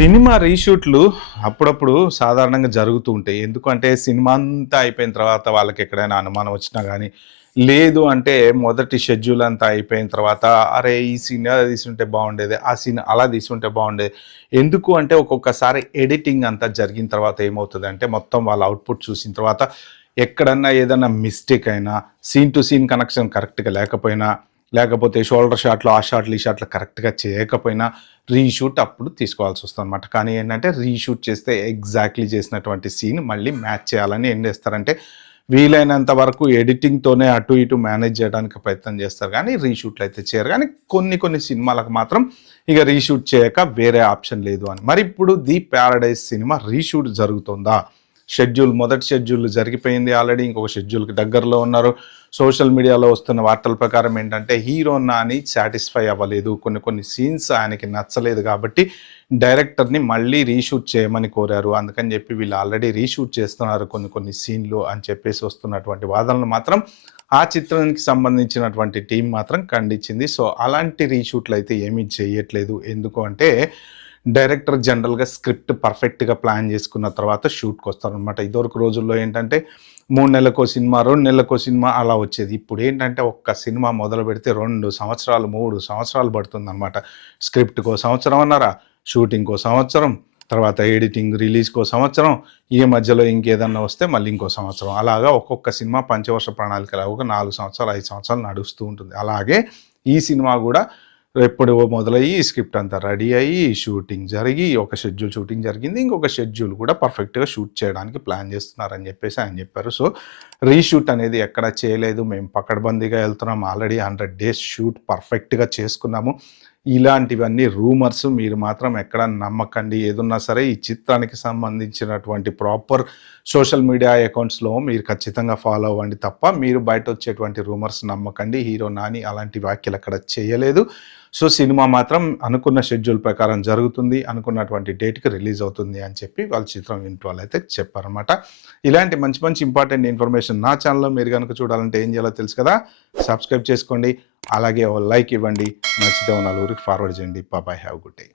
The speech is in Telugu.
సినిమా రీషూట్లు అప్పుడప్పుడు సాధారణంగా జరుగుతూ ఉంటాయి. ఎందుకంటే సినిమా అంతా అయిపోయిన తర్వాత వాళ్ళకి ఎక్కడైనా అనుమానం వచ్చినా గానీ, లేదు అంటే మొదటి షెడ్యూల్ అంతా అయిపోయిన తర్వాత అరే! ఈ సీన్ అలా తీసుంటే బాగుండేది. ఆ సీన్ అలా తీసుంటే బాగుండేది. ఎందుకు అంటే ఒక్కొక్కసారి ఎడిటింగ్ అంతా జరిగిన తర్వాత ఏమవుతదంటే మొత్తం వాళ్ళ అవుట్‌పుట్ చూసిన తర్వాత ఎక్కడన్నా ఏదన్నా మిస్టేక్ అయినా, సీన్ టు సీన్ కనెక్షన్ కరెక్ట్‌గా లేకపోయినా, లేకపోతే షోల్డర్ షాట్‌లు, ఆ షాట్‌లు, ఈ షాట్‌లు కరెక్ట్‌గా చేయకపోయినా రీషూట్ అప్పుడు తీసుకోవాల్సొస్తదనమాట. కానీ ఏంటంటే రీషూట్ చేస్తే ఎగ్జాక్ట్‌లీ చేసినటువంటి సీన్ మళ్ళీ మ్యాచ్ చేయాలని ఏం చేస్తారంటే వీలైనంత వరకు ఎడిటింగ్‌తోనే అటు ఇటు మేనేజ్ చేయడానికి ప్రయత్నం చేస్తారు గానీ రీషూట్‌లు అయితే చేయరు. కానీ కొన్ని కొన్ని సినిమాలకు మాత్రం ఇక రీషూట్ చేయక వేరే ఆప్షన్ లేదు అని. మరి ఇప్పుడు 'ది ప్యారడైజ్' సినిమా రీషూట్ జరుగుతుందా? మొదటి షెడ్యూల్ జరిగిపోయింది ఆల్రెడీ. ఇంకొక షెడ్యూల్‌కి దగ్గరలో ఉన్నారు. సోషల్ మీడియాలో వస్తున్న వార్తల ప్రకారం ఏంటంటే హీరో నాని సాటిస్ఫై అవ్వలేదు. కొన్ని కొన్ని సీన్స్ ఆయనకి నచ్చలేదు కాబట్టి డైరెక్టర్‌ని మళ్ళీ రీషూట్ చేయమని కోరారు. అందుకని చెప్పి వీళ్ళు ఆల్రెడీ రీషూట్ చేస్తున్నారు కొన్ని కొన్ని సీన్‌లు అని చెప్పేసి వస్తున్నటువంటి వాదనలు మాత్రం ఆ చిత్రానికి సంబంధించినటువంటి టీం మాత్రం ఖండించింది. సో, అలాంటి రీషూట్‌లు అయితే ఏమీ చేయట్లేదు. ఎందుకు అంటే డైరెక్టర్ జనరల్‌గా స్క్రిప్ట్ పర్ఫెక్ట్‌గా ప్లాన్ చేసుకున్న తర్వాత షూట్‌కొస్తారనమాట. ఇదివరకు రోజుల్లో ఏంటంటే 3 నెలలకో సినిమా, 2 నెలలకో సినిమా అలా వచ్చేది. ఇప్పుడేంటంటే ఒక్క సినిమా మొదలుపెడితే 2 సంవత్సరాలు, 3 సంవత్సరాలు పడుతుందనమాట. స్క్రిప్ట్‌కో సంవత్సరంన్నర, షూటింగ్‌కో సంవత్సరం, తర్వాత ఎడిటింగ్, రిలీజ్‌కో సంవత్సరం, ఈ మధ్యలో ఇంకేదన్నా వస్తే మళ్ళీ ఇంకో సంవత్సరం. అలాగా ఒక్కొక్క సినిమా పంచవర్ష ప్రణాళికలాగా ఒక 4 సంవత్సరాలు, 5 సంవత్సరాలు నడుస్తూ ఉంటుంది. అలాగే ఈ సినిమా గూడా ఎప్పుడో మొదలయ్యి స్క్రిప్ట్ అంతా రెడీ అయ్యి, షూటింగ్ జరిగి, ఒక షెడ్యూల్ షూటింగ్ జరిగింది. ఇంకొక షెడ్యూల్ కూడా పర్ఫెక్ట్‌గా షూట్ చేయడానికి ప్లాన్ చేస్తున్నారని చెప్పేసి ఆయన చెప్పారు. సో, రీషూట్ అనేది ఎక్కడ చేయలేదు. మేము పకడ్బందీగా వెళ్తున్నాం. ఆల్రెడీ 100 డేస్ షూట్ పర్ఫెక్ట్‌గా చేసుకున్నాము. ఇలాంటివన్నీ రూమర్స్ మీరు మాత్రం ఎక్కడ నమ్మకండి. ఏదున్నా సరే ఈ చిత్రానికి సంబంధించినటువంటి ప్రాపర్ సోషల్ మీడియా అకౌంట్స్‌లో మీరు ఖచ్చితంగా ఫాలో అవ్వండి తప్ప, మీరు బయట వచ్చేటువంటి రూమర్స్ నమ్మకండి. హీరో నాని అలాంటి వ్యాఖ్యలు అక్కడ చేయలేదు. సో, సినిమా మాత్రం అనుకున్న షెడ్యూల్ ప్రకారం జరుగుతుంది. అనుకున్నటువంటి డేట్‌కి రిలీజ్ అవుతుంది అని చెప్పి వాళ్ళ చిత్రం యూనిట్ వాళ్ళైతే చెప్పారనమాట. ఇలాంటి మంచి మంచి ఇంపార్టెంట్ ఇన్ఫర్మేషన్ నా ఛానెల్‌లో మీరు గనుక చూడాలంటే ఏం చేయాలో తెలుసు కదా! సబ్స్క్రైబ్ చేసుకోండి. అలాగే ఓ లైక్ ఇవ్వండి. నచ్చితే ఓ నలుగురికి ఫార్వర్డ్ చేయండి. Bye. Have a good day.